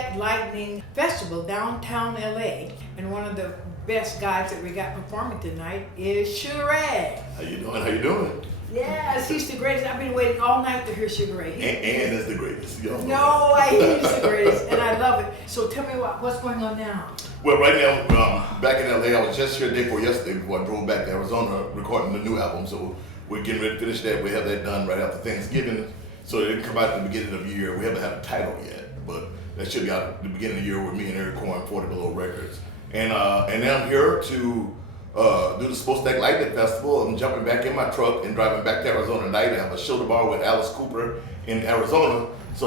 Smokestack Lightning Festival downtown LA, and one of the best guys that we got performing tonight is Sugaray. How you doing? How you doing? Yes, he's the greatest. I've been waiting all night to hear Sugaray. And is the greatest. No, he's the greatest, and I love it. So tell me what's going on now. Well, right now, back in LA, I was just here day before yesterday before I drove back to Arizona recording the new album. So we're getting ready to finish that. We have that done right after Thanksgiving. So it didn't come out at the beginning of the year. We haven't had a title yet, but that should be out at the beginning of the year with me and Eric Cohen, 40 Below Records. And now I'm here to do the Smokestack Lightnin Festival. I'm jumping back in my truck and driving back to Arizona tonight. I have a show tomorrow with Alice Cooper in Arizona. So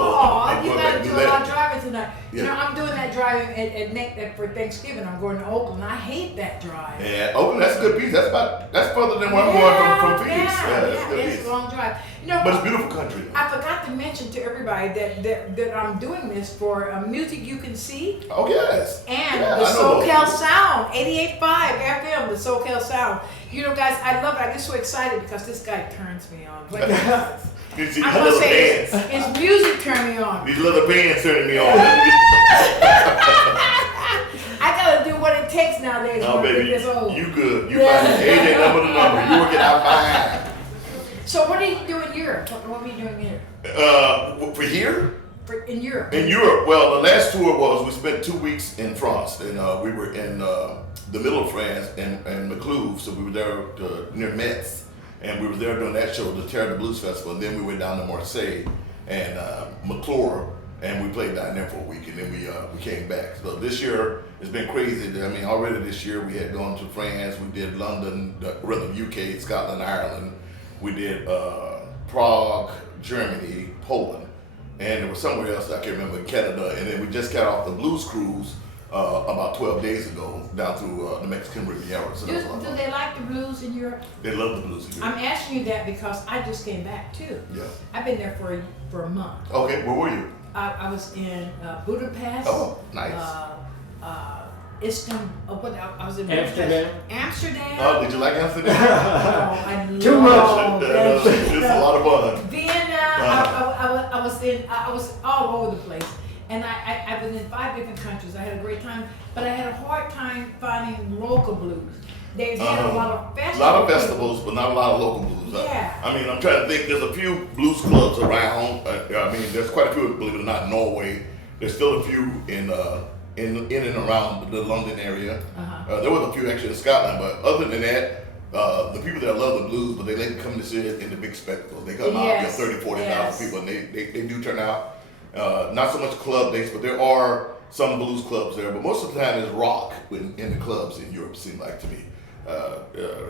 you got to do a lot of driving tonight. Yeah. You know, I'm doing that driving at for Thanksgiving. I'm going to Oakland. I hate that drive. Yeah, Oakland, that's a good piece. That's further than where I'm going from Phoenix. Yeah, it's a long drive. You know, but it's beautiful country. I forgot to mention to everybody that I'm doing this for MusicUCanSee. Oh yes. And the SoCal Sound, 88.5 FM, the SoCal Sound. You know, guys, I love it. I get so excited because this guy turns me on. I'm gonna say his music turned me on. These leather pants turning me on. I gotta do what it takes nowadays. Oh baby, old. you good. You fine. AJ number to number. You working out fine. So what are you doing in Europe? What are you doing here? For here? In Europe. In Europe. Well, the last tour was we spent 2 weeks in France, and we were in the middle of France in Maclou, so we were there near Metz. And we were there doing that show, the Terre de Blues Festival, and then we went down to Marseille and McClure, and we played down there for a week, and then we came back. So this year it's been crazy. I mean, already this year we had gone to France, we did London, rather UK, Scotland, Ireland. We did Prague, Germany, Poland, and there was somewhere else I can't remember, Canada. And then we just got off the blues cruise about 12 days ago down through the Mexican Riviera. So do they like the blues in Europe? They love the blues in Europe. I'm asking you that because I just came back too. Yeah. I've been there for a month. Okay, where were you? I was in Budapest. Oh, nice. Istanbul. I was in Amsterdam. Amsterdam. Oh, did you like Amsterdam? I Too much. It's a lot of fun. Vienna. I was all over the place. And I was in 5 different countries. I had a great time, but I had a hard time finding local blues. They had a lot of festivals. A lot of festivals, but not a lot of local blues. Yeah. I mean, I'm trying to think. There's a few blues clubs around. I mean, there's quite a few, believe it or not, in Norway. There's still a few in and around the London area. There was a few actually in Scotland, but other than that, the people that love the blues, but they like to come to see it in the big spectacles. They come out, 30, 40,000 people, and they do turn out. Not so much club dates, but there are some blues clubs there. But most of the time it's rock in the clubs in Europe, seem like to me.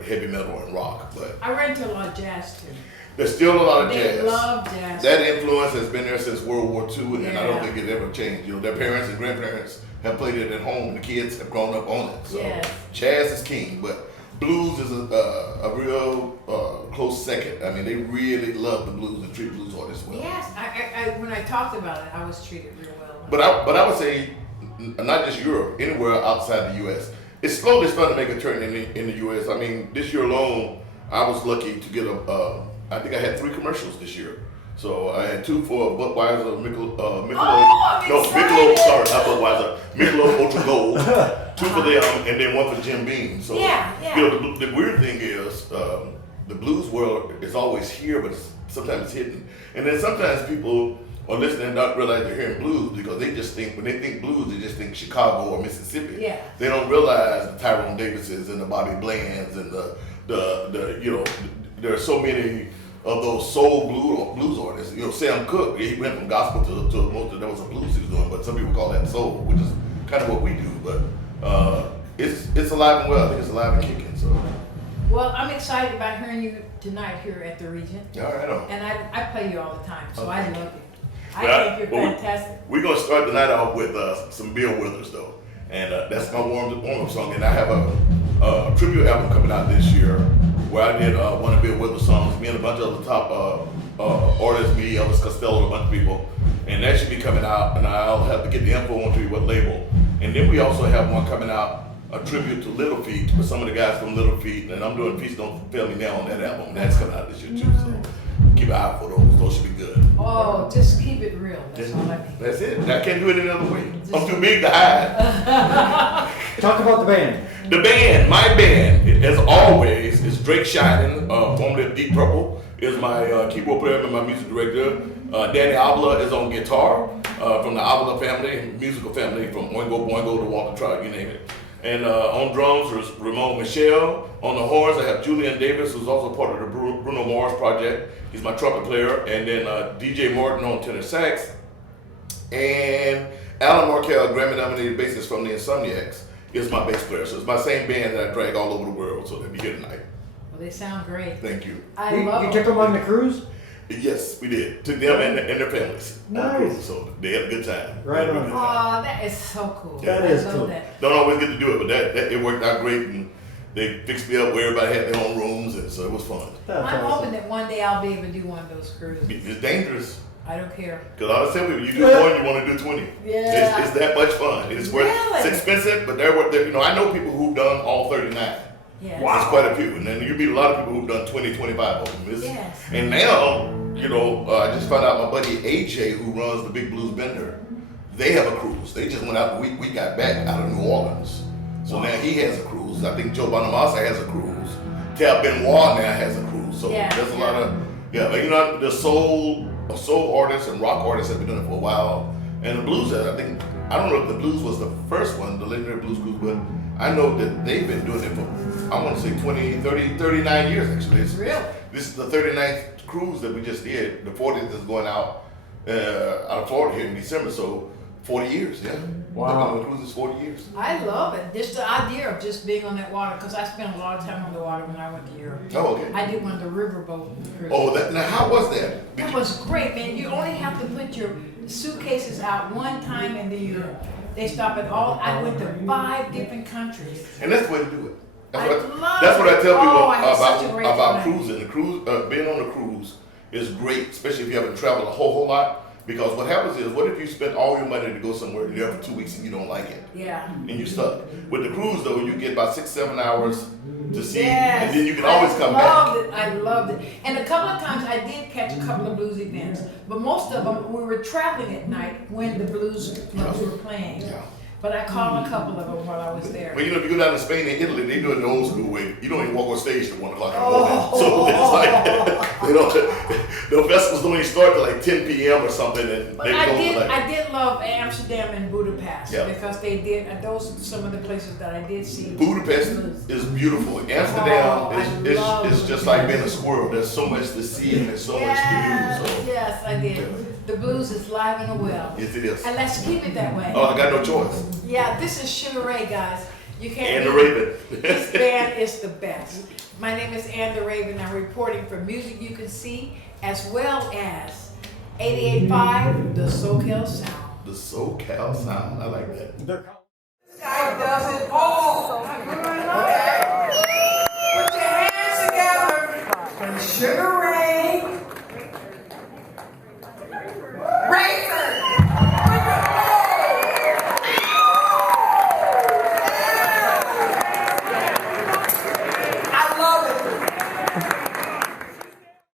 Heavy metal and rock. But I ran to a lot of jazz too. There's still a lot of jazz. They love jazz. That influence has been there since World War II, and I don't think it ever changed. You know, their parents and grandparents have played it at home, and the kids have grown up on it. So jazz is king, but blues is a real close second. I mean, they really love the blues and treat blues artists well. Yes, I when I talked about it, I was treated real well. But I would say, not just Europe, anywhere outside the U.S. It's slowly starting to make a turn in the U.S. I mean, this year alone, I was lucky to get I think I had 3 commercials this year. So I had 2 for Budweiser, Michelob, sorry, not Budweiser, Michelob Ultra Gold, 2 for them, and then 1 for Jim Beam. So, you know, the weird thing is, the blues world is always here, but sometimes it's hidden. And then sometimes people are listening and not realize they're hearing blues because they just think, when they think blues, they just think Chicago or Mississippi. Yeah. They don't realize the Tyrone Davises and the Bobby Blands and the you know, there are so many of those soul blues artists. You know, Sam Cooke, he went from gospel to most of there was a blues he was doing, but some people call that soul, which is kind of what we do. But it's alive and well. I think it's alive and kicking. So. Well, I'm excited about hearing you tonight here at the Regent. All right, and I play you all the time, so I love you. I think you're fantastic. We're gonna start the night off with some Bill Withers though, and that's my warm-up song. And I have a tribute album coming out this year where I did one of Bill Withers songs. Me and a bunch of other top artists, me, Elvis Costello, a bunch of people, and that should be coming out. And I'll have to get the info onto you what label. And then we also have one coming out, a tribute to Little Feat with some of the guys from Little Feat, and I'm doing Feast Don't Fail Me Now on that album. That's coming out this year too. So keep an eye out for those. Those should be good. Oh, just keep it real. That's all I need. That's it. I can't do it any other way. I'm too big to hide. Talk about the band. The band, my band, as always, is Drake Shining, formerly of Deep Purple, is my keyboard player and my music director. Danny Avila is on guitar, from the Avila family, musical family, from Oingo Boingo to Walker Tribe, you name it. And on drums is Ramon Michelle. On the horns, I have Julian Davis, who's also part of the Bruno Mars project. He's my trumpet player. And then DJ Martin on tenor sax. And Alan Markell, Grammy-nominated bassist from the Insomniacs, is my bass player. So it's my same band that I drag all over the world. So they'll be here tonight. Well, they sound great. Thank you. I love You took them on the cruise? Yes, we did. Took them and their families. Nice. So they had a good time. Right on. Oh, that is so cool. Yeah. That is I love cool. that. Don't always get to do it, but that it worked out great, and they fixed me up where everybody had their own rooms, and so it was fun. That's I'm awesome. hoping that one day I'll be able to do one of those cruises. It's dangerous, I don't care. because I always tell people, you do Yeah. one, you want to do 20. Yeah. It's that much fun. It's worth. Really? It's expensive, but they're worth. You know, I know people who've done all 39. Yes. There's quite a few, and then you meet a lot of people who've done 20, 25 of them. Yes. And now, you know, I just found out my buddy AJ, who runs the Big Blues Bender, they have a cruise. They just went out. We got back out of New Orleans, so now he has a cruise. I think Joe Bonamassa has a cruise. Tab Benoit now has a cruise. So Yeah, there's a yeah. lot of but you know, the soul artists and rock artists have been doing it for a while, and the blues. I think I don't know if the blues was the first one, the legendary blues cruise, but I know that they've been doing it for, I want to say 20, 30, 39 years actually. Really? This is the 39th cruise that we just did. The 40th is going out of Florida here in December, so 40 years, yeah. Wow. The cruise is 40 years. I love it. Just the idea of just being on that water, because I spent a lot of time on the water when I went to Europe. Oh, okay. I did one of the riverboat cruises. Oh, now how was that? That was great, man. You only have to put your suitcases out one time and then they stop at all. I went to 5 different countries. And that's the way to do it. I love That's what I tell it. people Oh, I had such a great about time. cruising. The cruise, being on a cruise is great, especially if you haven't traveled a whole lot. Because what happens is, what if you spend all your money to go somewhere and you're there for 2 weeks and you don't like it? Yeah. And you're stuck. With the cruise though, you get about 6-7 hours to see, Yes. and then you can always come back. I loved it. And a couple of times I did catch a couple of blues events, but most of them we were traveling at night when the blues clubs were playing. Yeah. But I caught a couple of them while I was there. Well, you know, if you go down to Spain and Italy, they do it the old school way. You don't even walk on stage till 1 o'clock in the morning. Oh. So it's like, they don't, the festivals don't even start till like 10 p.m. or something. And But they I go did, like, I did love Amsterdam and Budapest Yeah. because they did. Those are some of the places that I did see. Budapest is beautiful. Amsterdam Oh, I love is just like being a squirrel. There's so much to see and there's so much to do. So Yes, I did. The blues is live and well. yes, it is. And let's keep it that way. Oh, I got no choice. Yeah, this is Sugaray, guys. You can't. And the beat it. Raven. This band is the best. My name is Ann the Raven. I'm reporting for Music You Can See, as well as 88.5 The SoCal Sound. The SoCal sound. I like that. They're